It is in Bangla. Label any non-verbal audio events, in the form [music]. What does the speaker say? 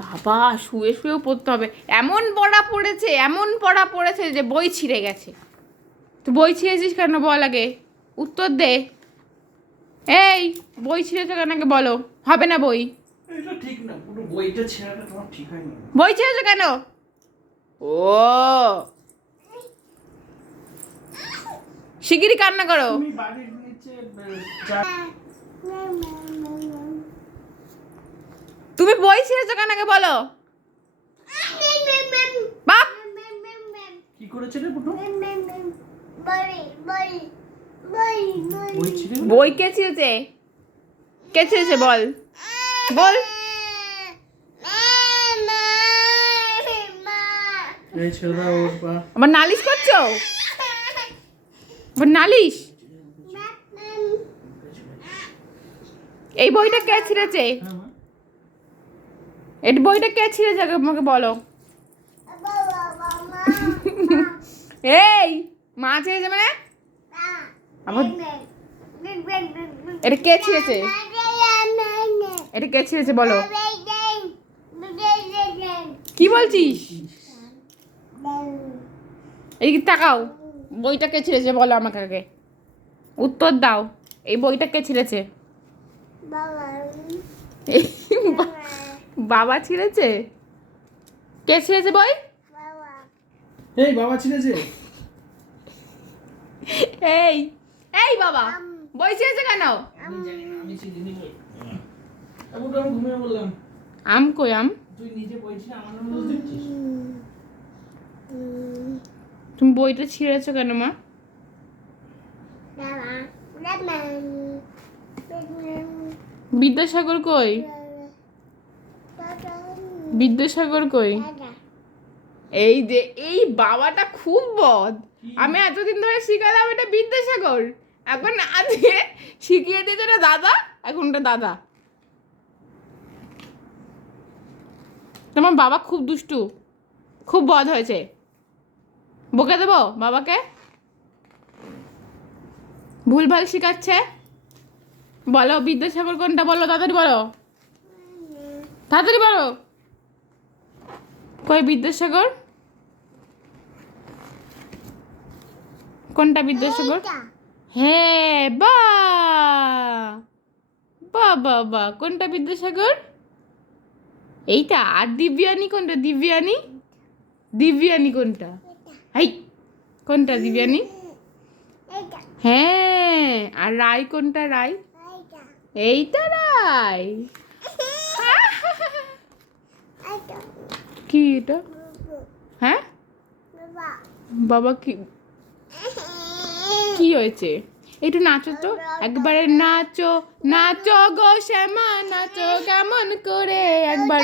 বাবা শুয়ে শুয়েও পড়তে হবে। এমন পড়া পড়েছে এমন পড়া পড়েছে যে বই ছিঁড়ে গেছে। তুই বই ছিঁড়েছিস কেন বল আগে? উত্তর দে। এই বই ছিঁড়েছে কেন আগে বলো। হবে না বই? এটা ঠিক না পুরো বইটা ছেঁড়াটা তোমার ঠিক হয়নি। বই ছিঁড়েছে কেন? ও। শিগগিরই কান্না করো। বাড়ির নিচে তুমি বই ছিঁড়েছো কেন আগে বলো? বাপ! কি করেছে রে পুটু? বই কে ছিঁড়েছে? কে ছিঁড়েছে বল? বল। আবার নালিশ করছ? নালিশ? এই বইটা কে ছিঁড়েছে? এই বইটা কে ছিঁড়েছে আগে আমাকে বলো? এই মা ছিঁড়েছে মানে আবার এটা কে ছিঁড়েছে? এটা কে ছিঁড়েছে বলো? কি বলছিস? এই তাকাও বইটা কে ছিঁড়েছে বলো আমাকে আগে। উত্তর দাও এই বইটা কে ছিঁড়েছে? এই বা- [laughs] বাবা ছিঁড়েছে? কে ছিঁড়েছে বই এই বাবা ছিঁড়েছে। এই এই বাবা বই ছিঁড়েছে কেন? আমি। আম কই আম? তুমি বইটা ছিঁড়েছো কেন মা? বিদ্যাসাগর কই? বিদ্যাসাগর কই? এই যে এই বাবাটা খুব বদ। আমি এতদিন ধরে শিখালাম এটা বিদ্যাসাগর। এখন আজকে শিখিয়ে দিয়েছে না দাদা এখন ওটা দাদা। তোমার বাবা খুব দুষ্টু খুব বদ হয়েছে। বকে দেবো বাবাকে? ভুলভাল শেখাচ্ছে। বলো বিদ্যাসাগর কোনটা বলো তাড়াতাড়ি বলো। তাড়াতাড়ি বলো কই বিদ্যাসাগর? কোনটা বিদ্যাসাগর? হ্যাঁ বা। বা বা বা। কোনটা বিদ্যাসাগর? এইটা। আর দিব্যানি কোনটা? দিব্যানি? দিব্যানি কোনটা? হাই কোনটা দিব্যানি? হ্যাঁ আর রায় কোনটা রায়? এইটা রায়। কি এটা? হ্যাঁ? বাবা কি? কি হয়েছে? একটু নাচো তো। একবারে নাচো। নাচো গো শ্যামা নাচো কেমন করে? একবার!